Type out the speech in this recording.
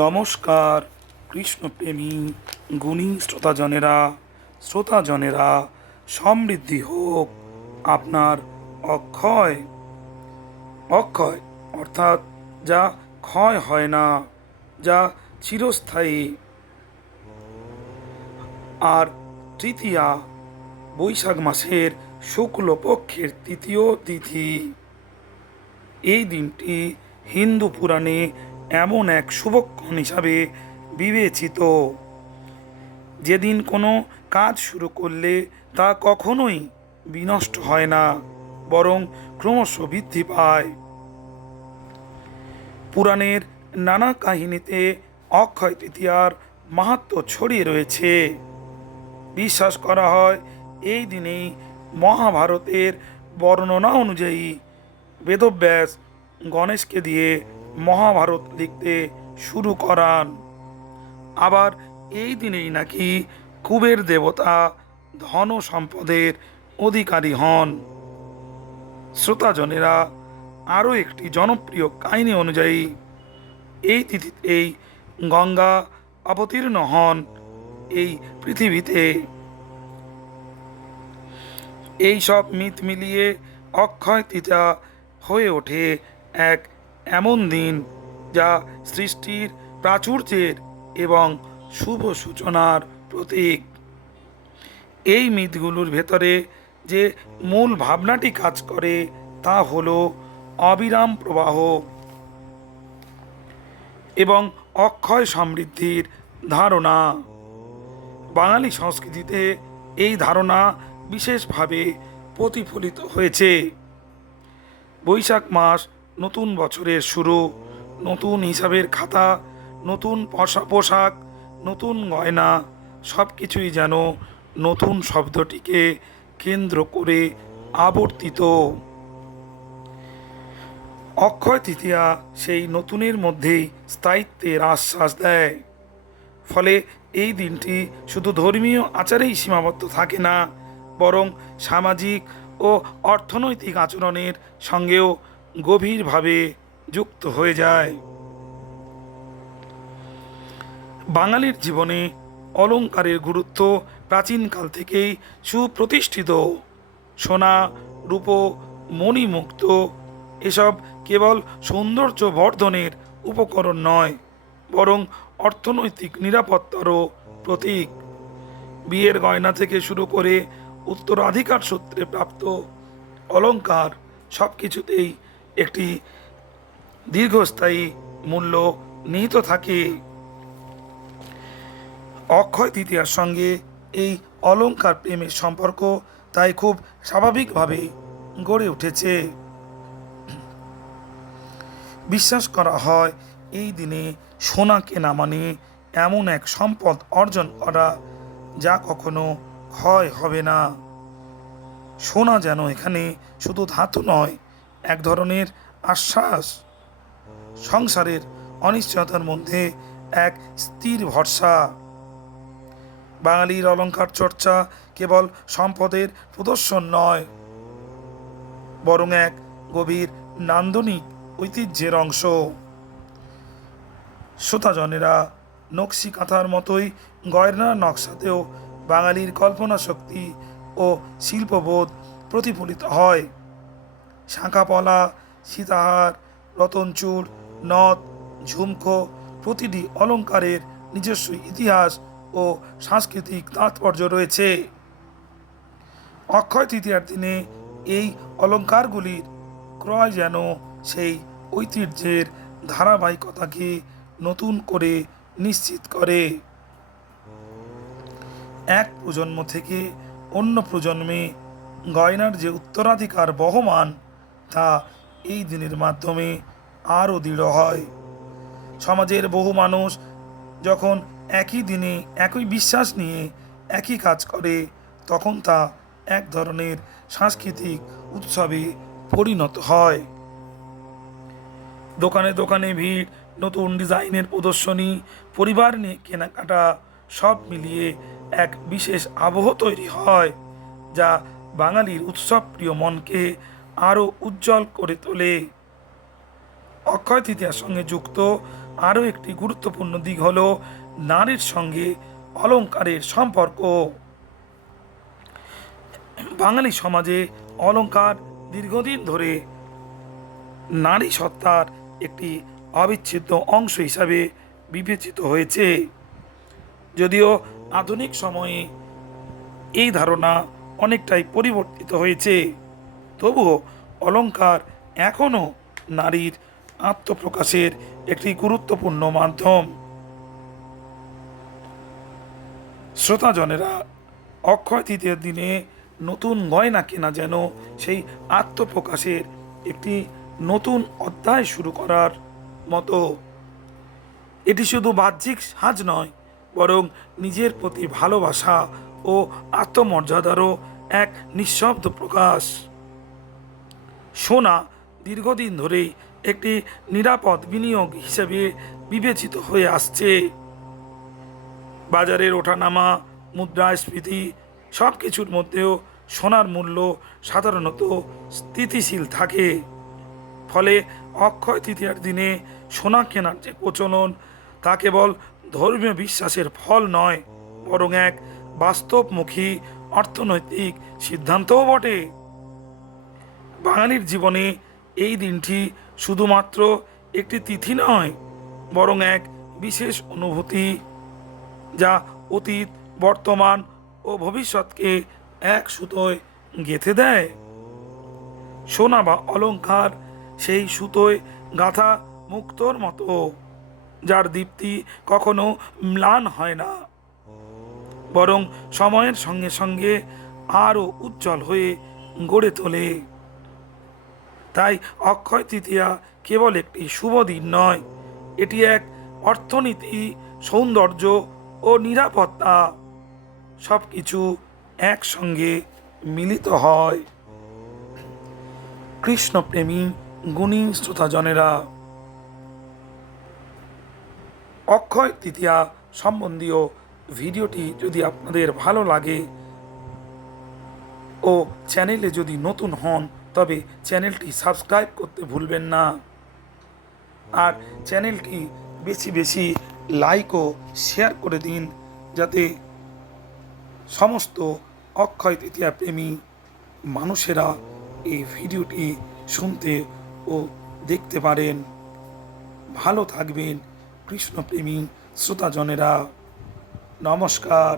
নমস্কার কৃষ্ণপ্রেমী গুণী শ্রোতাজনেরা সমৃদ্ধি হোক আপনার অক্ষয় অক্ষয় অর্থাৎ যা ক্ষয় হয় না, যা চিরস্থায়ী। আর তৃতীয়া বৈশাখ মাসের শুক্লপক্ষের তৃতীয় তিথি। এই দিনটি হিন্দু পুরাণে এমন এক শুভক্ষণ হিসাবে বিবেচিত, যেদিন কোনো কাজ শুরু করলে তা কখনোই বিনষ্ট হয় না, বরং ক্রমশ বৃদ্ধি পায়। পুরাণের নানা কাহিনীতে অক্ষয় তৃতীয়ার মাহাত্ম্য ছড়িয়ে রয়েছে। বিশ্বাস করা হয় এই দিনেই মহাভারতের বর্ণনা অনুযায়ী বেদব্যাস গণেশকে দিয়ে মহাভারত লিখতে শুরু করান। আবার এই দিনেই নাকি কুবের দেবতা ধন সম্পদের অধিকারী হন। শ্রোতাজনেরা, আরও একটি জনপ্রিয় কাহিনী অনুযায়ী এই তিথিতেই গঙ্গা অবতীর্ণ হন এই পৃথিবীতে। এই সব মিথ মিলিয়ে অক্ষয় তৃতীয়া হয়ে ওঠে এক এমন দিন যা সৃষ্টির প্রাচুর্যের এবং শুভ সূচনার প্রতীক। এই মিথগুলোর ভেতরে যে মূল ভাবনাটি কাজ করে তা হলো অবিরাম প্রবাহ এবং অক্ষয় সমৃদ্ধির ধারণা। বাঙালি সংস্কৃতিতে এই ধারণা বিশেষভাবে প্রতিফলিত হয়েছে। বৈশাখ মাস নতুন বছরের শুরু, নতুন হিসাবের খাতা, নতুন পোশাক, নতুন গয়না, সব কিছুই যেন নতুন শব্দটিকে কেন্দ্র করে আবর্তিত। অক্ষয় তৃতীয়া সেই নতুনের মধ্যেই স্থায়িত্বের আশ্বাস দেয়। ফলে এই দিনটি শুধু ধর্মীয় আচারেই সীমাবদ্ধ থাকে না, বরং সামাজিক ও অর্থনৈতিক আচরণের সঙ্গেও গভীরভাবে যুক্ত হয়ে যায়। বাঙালির জীবনে অলংকারের গুরুত্ব প্রাচীনকাল থেকেই সুপ্রতিষ্ঠিত। সোনা, রূপো, মণিমুক্ত এসব কেবল সৌন্দর্য বর্ধনের উপকরণ নয়, বরং অর্থনৈতিক নিরাপত্তারও প্রতীক। বিয়ের গয়না থেকে শুরু করে উত্তরাধিকার সূত্রে প্রাপ্ত অলংকার সব কিছুতেই একটি দীর্ঘস্থায়ী মূল্য নিহিত থাকে। অক্ষয় তৃতীয়ার সঙ্গে এই অলংকার প্রেমের সম্পর্ক তাই খুব স্বাভাবিকভাবে গড়ে উঠেছে। বিশ্বাস করা হয় এই দিনে সোনা কেনা মানে এমন এক সম্পদ অর্জন করা যা কখনো ক্ষয় হবে না। সোনা যেন এখানে শুধু ধাতু নয়, এক ধরনের আশ্বাস, সংসারের অনিশ্চয়তার মধ্যে এক স্থির ভরসা। বাঙালির অলংকার চর্চা কেবল সম্পদের প্রদর্শন নয়, বরং এক গভীর নান্দনিক ঐতিহ্যের অংশ। শ্রোতাজনেরা, নকশি কাঁথার মতোই গয়নার নকশাতেও বাঙালির কল্পনা শক্তি ও শিল্পবোধ প্রতিফলিত হয়। শাঁখাপলা, সীতাহার, রতনচূড়, নথ, ঝুমকো প্রতিটি অলংকারের নিজস্ব ইতিহাস ও সাংস্কৃতিক তাৎপর্য রয়েছে। অক্ষয় তৃতীয়ার দিনে এই অলংকারগুলির ক্রয় যেন সেই ঐতিহ্যের ধারাবাহিকতাকে নতুন করে নিশ্চিত করে। এক প্রজন্ম থেকে অন্য প্রজন্মে গয়নার যে উত্তরাধিকার বহমান, তা এই দিনের মাধ্যমে আরও দৃঢ় হয়। সমাজের বহু মানুষ যখন একই দিনে একই বিশ্বাস নিয়ে একই কাজ করে, তখন তা এক ধরনের সাংস্কৃতিক উৎসবে পরিণত হয়। দোকানে দোকানে ভিড়, নতুন ডিজাইনের প্রদর্শনী, পরিবার নিয়ে কেনাকাটা, সব মিলিয়ে এক বিশেষ আবহ তৈরি হয়, যা বাঙালির উৎসবপ্রিয় মনকে আরও উজ্জ্বল করে তোলে। অক্ষয় তৃতীয়ার সঙ্গে যুক্ত আরও একটি গুরুত্বপূর্ণ দিক হলো নারীর সঙ্গে অলংকারের সম্পর্ক। বাঙালি সমাজে অলংকার দীর্ঘদিন ধরে নারী সত্তার একটি অবিচ্ছেদ্য অংশ হিসাবে বিবেচিত হয়েছে। যদিও আধুনিক সময়ে এই ধারণা অনেকটাই পরিবর্তিত হয়েছে, তবুও অলংকার এখনও নারীর আত্মপ্রকাশের একটি গুরুত্বপূর্ণ মাধ্যম। শ্রোতাজনেরা, অক্ষয় তৃতীয়ার দিনে নতুন গয়না কেনা যেন সেই আত্মপ্রকাশের একটি নতুন অধ্যায় শুরু করার মতো। এটি শুধু বাহ্যিক সাজ নয়, বরং নিজের প্রতি ভালোবাসা ও আত্মমর্যাদারও এক নিঃশব্দ প্রকাশ। সোনা দীর্ঘদিন ধরেই একটি নিরাপদ বিনিয়োগ হিসেবে বিবেচিত হয়ে আসছে। বাজারের ওঠানামা, মুদ্রাস্ফীতি সব কিছুর মধ্যেও সোনার মূল্য সাধারণত স্থিতিশীল থাকে। ফলে অক্ষয় তৃতীয়ার দিনে সোনা কেনার যে প্রচলন, তা কেবল ধর্মীয় বিশ্বাসের ফল নয়, বরং এক বাস্তবমুখী অর্থনৈতিক সিদ্ধান্তও বটে। বাঙালির জীবনে এই দিনটি শুধুমাত্র একটি তিথি নয়, বরং এক বিশেষ অনুভূতি, যা অতীত, বর্তমান ও ভবিষ্যৎকে এক সুতোয় গেঁথে দেয়। সোনা বা অলংকার সেই সুতোয় গাঁথা মুক্তোর মতো, যার দীপ্তি কখনো ম্লান হয় না, বরং সময়ের সঙ্গে সঙ্গে আরও উজ্জ্বল হয়ে গড়ে তোলে। তাই অক্ষয় তৃতীয়া কেবল একটি শুভ দিন নয়, এটি এক অর্থনীতি, সৌন্দর্য ও নিরাপত্তা সব কিছু একসঙ্গে মিলিত হয়। কৃষ্ণপ্রেমী গুণী শ্রোতাজনেরা, অক্ষয় তৃতীয়া সম্বন্ধীয় ভিডিওটি যদি আপনাদের ভালো লাগে ও চ্যানেলে যদি নতুন হন, তবে চ্যানেলটি সাবস্ক্রাইব করতে ভুলবেন না। আর চ্যানেলটি বেশি বেশি লাইক ও শেয়ার করে দিন, যাতে সমস্ত অক্ষয় তৃতীয়া প্রেমী মানুষেরা এই ভিডিওটি শুনতে ও দেখতে পারেন। ভালো থাকবেন কৃষ্ণপ্রেমী শ্রোতাজনেরা। নমস্কার।